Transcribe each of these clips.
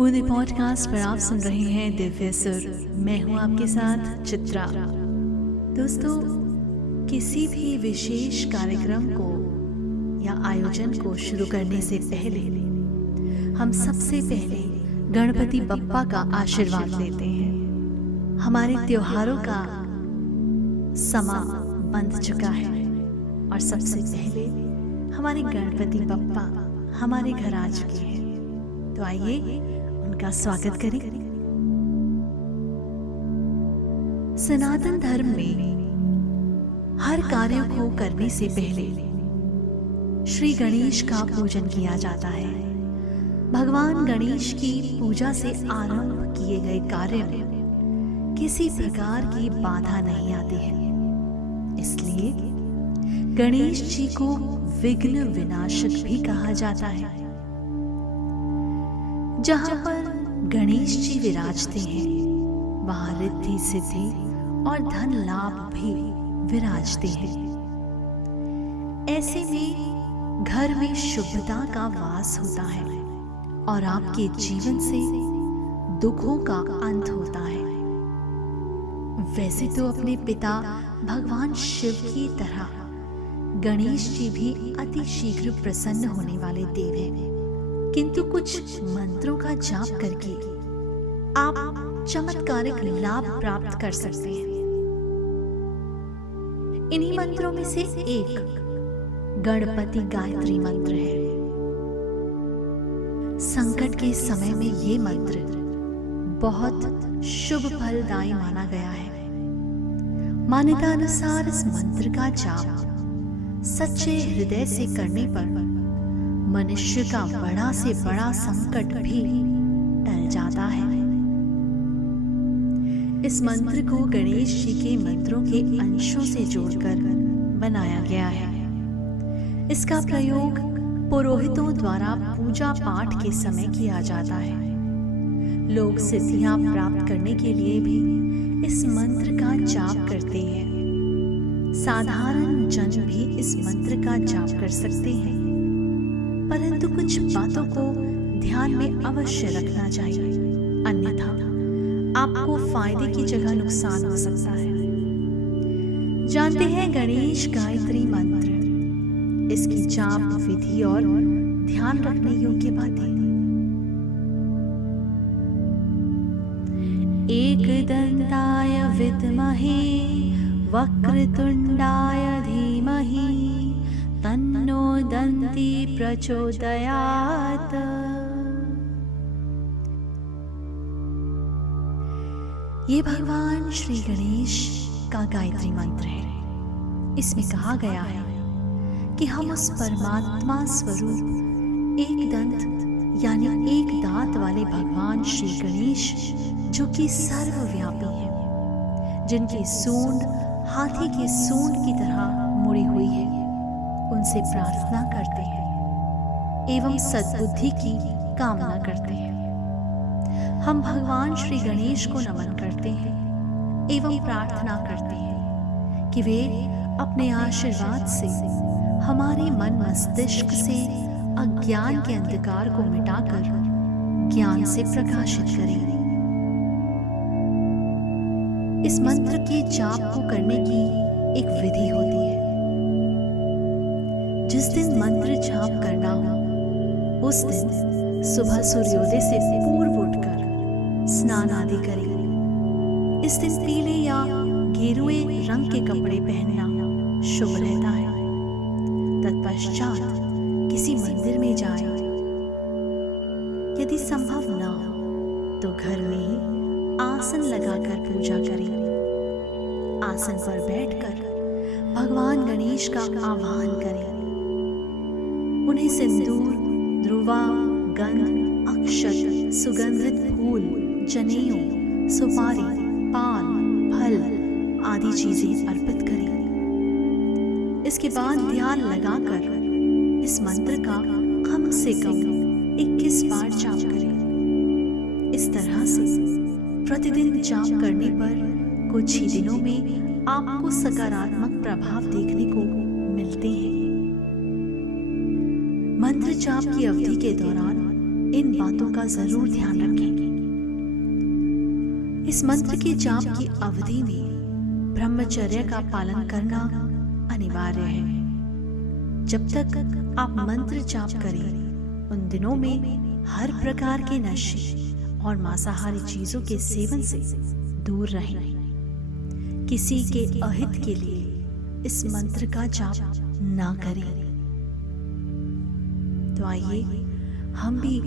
पूरे पॉडकास्ट पर आप सुन रहे हैं दिव्य सुर। मैं हूं आपके साथ चित्रा। दोस्तों, किसी भी विशेष कार्यक्रम को या आयोजन को शुरू करने से पहले हम सबसे पहले गणपति बप्पा का आशीर्वाद लेते हैं। हमारे त्योहारों का समा बंध चुका है और सबसे पहले हमारे गणपति बप्पा हमारे घर आ चुके हैं। तो आइए उनका स्वागत करें। सनातन धर्म में हर कार्य को करने से पहले श्री गणेश का पूजन किया जाता है। भगवान गणेश की पूजा से आरंभ किए गए कार्य में किसी प्रकार की बाधा नहीं आती है। इसलिए गणेश जी को विघ्न विनाशक भी कहा जाता है। जहाँ पर गणेश जी विराजते हैं वहाँ रिद्धि सिद्धि और धन लाभ भी विराजते हैं। ऐसे में घर में शुभता का वास होता है और आपके जीवन से दुखों का अंत होता है। वैसे तो अपने पिता भगवान शिव की तरह गणेश जी भी अति शीघ्र प्रसन्न होने वाले देव हैं, किंतु कुछ मंत्रों का जाप करके आप चमत्कारिक लाभ प्राप्त कर सकते हैं। इन्हीं मंत्रों में से एक गणपति गायत्री मंत्र है। संकट के समय में ये मंत्र बहुत शुभ फलदायी माना गया है। मान्यता अनुसार इस मंत्र का जाप सच्चे हृदय से करने पर मनुष्य का बड़ा से बड़ा संकट भी टल जाता है। इस मंत्र को गणेश जी के मंत्रों के अंशों से जोड़कर बनाया गया है। इसका प्रयोग पुरोहितों द्वारा पूजा पाठ के समय किया जाता है। लोग सिद्धियां प्राप्त करने के लिए भी इस मंत्र का जाप करते हैं। साधारण जन भी इस मंत्र का जाप कर सकते हैं, परंतु कुछ बातों को ध्यान में अवश्य रखना चाहिए, अन्यथा आपको फायदे की जगह नुकसान हो सकता है। जानते हैं गणेश गायत्री मंत्र, इसकी जाप विधि और ध्यान रखने योग्य बातें। एकदंताय विद्महे वक्रतुंडाय धीमहि तन्नो दन्ती प्रचोदयात्। ये भगवान श्री गणेश का गायत्री मंत्र है। इसमें कहा गया है कि हम उस परमात्मा स्वरूप एक दंत यानी एक दांत वाले भगवान श्री गणेश, जो कि सर्वव्यापी है, जिनकी सूंड हाथी की सूंड की तरह मुड़ी हुई है, उनसे प्रार्थना करते हैं एवं सद्बुद्धि की कामना करते हैं। हम भगवान श्री गणेश को नमन करते हैं एवं प्रार्थना करते हैं कि वे अपने आशीर्वाद से हमारे मन मस्तिष्क से अज्ञान के अंधकार को मिटाकर ज्ञान से प्रकाशित करें। इस मंत्र के जाप को करने की एक विधि होती है। जिस दिन मंत्र जाप करना हो उस दिन सुबह सूर्योदय से पूर्व उठकर स्नान आदि करें। इस दिन पीले या गेरुए रंग के कपड़े पहनना शुभ रहता है। तत्पश्चात किसी मंदिर में जाएं। यदि संभव न हो तो घर में ही आसन लगाकर पूजा करें। आसन पर बैठकर भगवान गणेश का आह्वान करें। उन्हें सिंदूर, ध्रुवा, गंध, अक्षत, सुगंधित फूल, जनेऊ, सुपारी, पान, फल आदि चीजें अर्पित करें। इसके बाद ध्यान लगाकर इस मंत्र का कम से कम 21 बार जाप करें। इस तरह से प्रतिदिन जाप करने पर कुछ ही दिनों में आपको सकारात्मक प्रभाव देखने को मिलते हैं। मंत्र जाप की अवधि के दौरान इन बातों का जरूर ध्यान रखें। इस मंत्र के जाप की अवधि में ब्रह्मचर्य का पालन करना अनिवार्य है। जब तक आप मंत्र जाप करें, उन दिनों में हर प्रकार के नशे और मांसाहारी चीजों के सेवन से दूर रहें। किसी के अहित के लिए इस मंत्र का जाप ना करें। तो आइए हम भी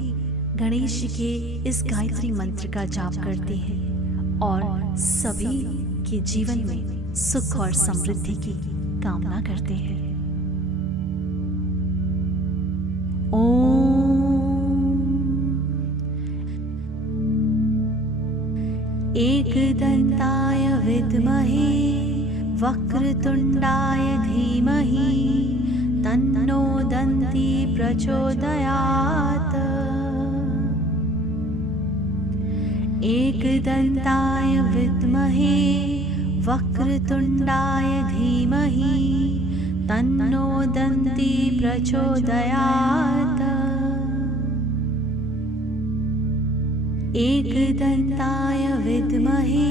गणेश जी के इस गायत्री मंत्र का जाप करते हैं और सभी के जीवन में सुख और समृद्धि की कामना करते हैं। ओम एकदंताय विद्महे वक्रतुंडाय धीमहि तन्नो दन्ती प्रचोदयात्। एकदंताय विद्महे वक्रतुंडाय धीमहि तन्नो दन्ती प्रचोदयात्। एकदंताय विद्महे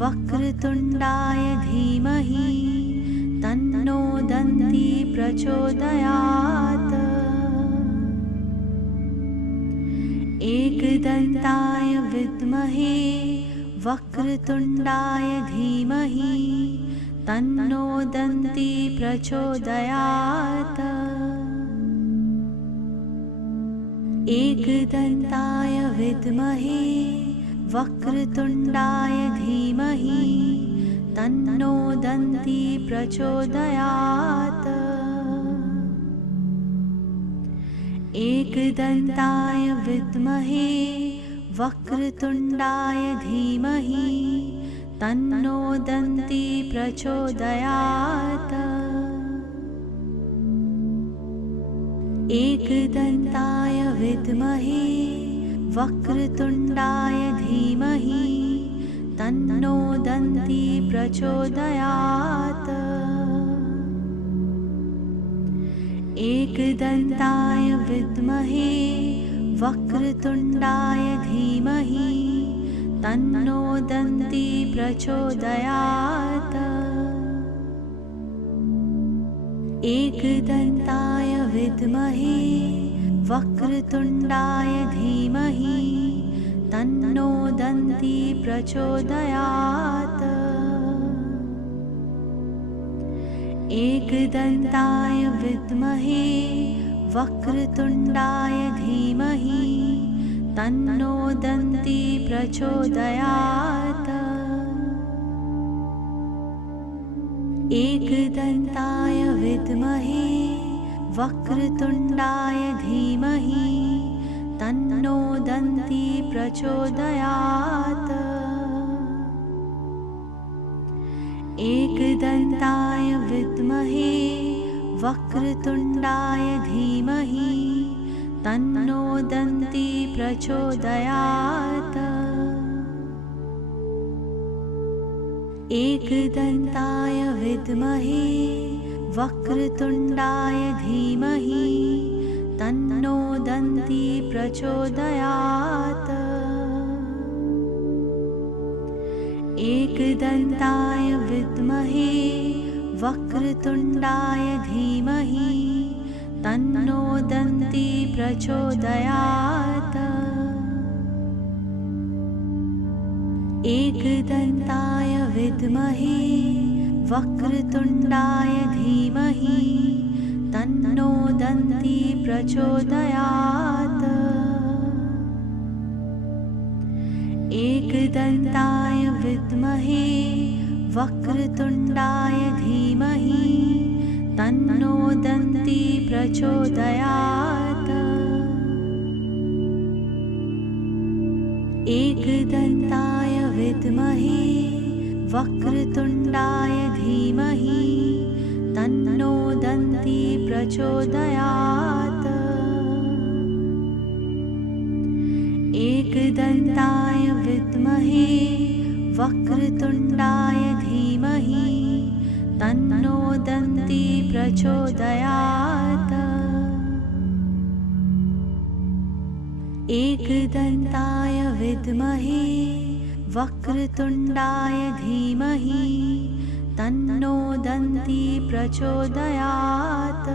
वक्रतुंडाय धीमहि तन्नो दन्ती प्रचोदयात्। एकदंताय विद्महे वक्रतुंडाय धीमहि तन्नो दन्ती प्रचोदयात्। एकदंताय विद्महे वक्रतुंडाय धीमहि तन्नो दन्ती प्रचोदयात्। एकदंताय विद्महे वक्रतुंडाय धीमहि तन्नो दन्ती प्रचोदयात्। एकदंताय विद्महे वक्रतुंडाय धीमहि तन्नो दन्ती प्रचोदयात्। एकदंताय विद्महे वक्रतुंडाय धीमहि तन्नो दन्ती प्रचोदयात्। एकदंताय विद्महे वक्रतुंडाय धीमहि तन्नो दन्ती प्रचोदयात्। एकदंताय विद्महे वक्रतुंडाय धीमहि तन्नो दन्ती प्रचोदयात्। एकदंताय विद्महे वक्रतुंडाय धीमहि तन्नो दन्ती प्रचोदयात्। एकदंताय विद्महे वक्रतुंडाय धीमहि तन्नो दन्ती प्रचोदयात्। एकदंताय विद्महे वक्रतुंडाय धीमहि तन्नो दन्ती प्रचोदयात्। एकदंताय विद्महे वक्रतुंडाय धीमहि तन्नो दन्ती प्रचोदयात्। एकदंताय विद्महे वक्रतुंडाय धीमहि तन्नो दन्ती प्रचोदयात्। एकदंताय विद्महे वक्रतुंडाय धीमहि तन्नो दन्ती प्रचोदयात्। एकदंताय विद्महे वक्रतुंडाय धीमहि तन्नो दन्ती प्रचोदयात्। एकदंताय विद्महे वक्रतुंडाय धीमहि तन्नो दन्ती प्रचोदयात्। एकदन्ताय विद्महे वक्रतुण्डाय धीमहि तन्नो दन्ती प्रचोदयात्।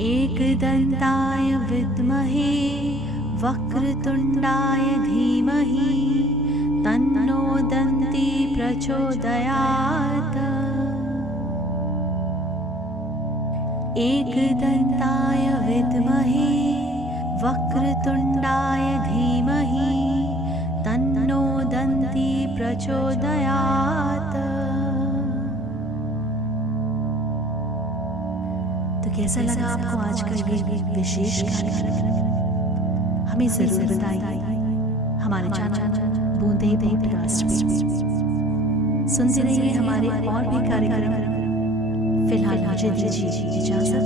एकदन्ताय विद्महे वक्रतुण्डाय धीमहि तन्नो दन्ती प्रचोदयात्। एकदन्ताय विद्महे वक्रतुण्डाय धीमहि तन्नो दन्ती प्रचोदयात्। तो कैसा लगा आपको आज का ये विशेष कार्यक्रम? हमें जरूर बताइए हमारे चैनल बूंदे पॉडकास्ट पे। सुनते रहिए हमारे और भी कार्यक्रम। फिलहाल मुझे दीजिए इजाजत।